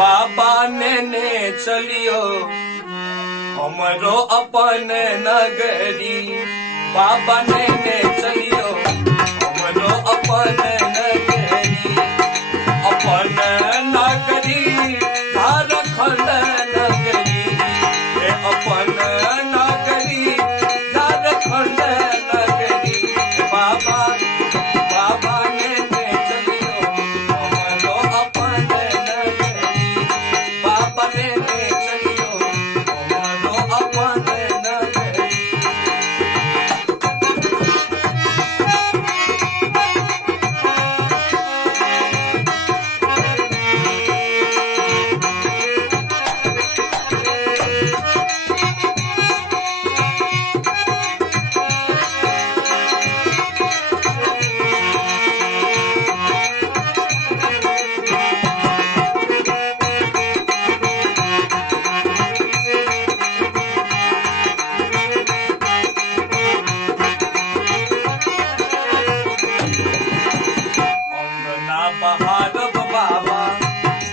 बाबा ने चलियो हमरो अपन नगरी। बाबा ने चलियो हमरो अपन नगरी। अपन नगरी झारखंड नगरी रे, अपन नगरी झारखंड नगरी। बाबा बाबा ने चलियो हमरो अपन नगरी। बाबा ने चलियो हमरो अपन नगरी। बहारब बाबा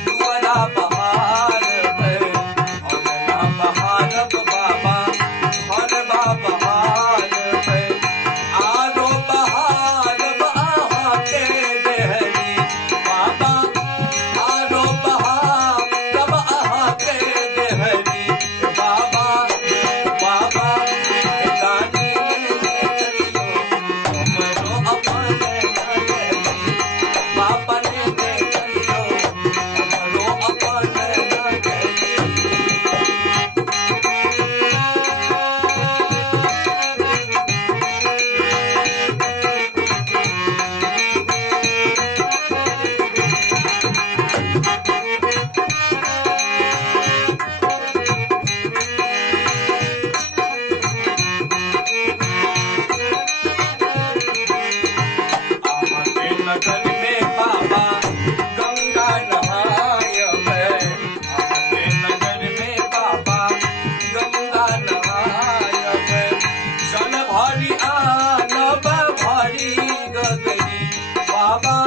दुआरा बहार है। अंगना बहारब बाबा हरबा बहार है। आरो बहारब आहा के देहरी। बाबा आरो बहारब आहा के देहरी। बाबा बाबा दानी ने चलियो हमरो अपन नगरी। बाबा ने चलियो हमरो अपन नगरी। नगर में बाबा गंगा नहायब। नगर में बाबा गंगा नहायब। जल भरी आनब भरी गगरी। बाबा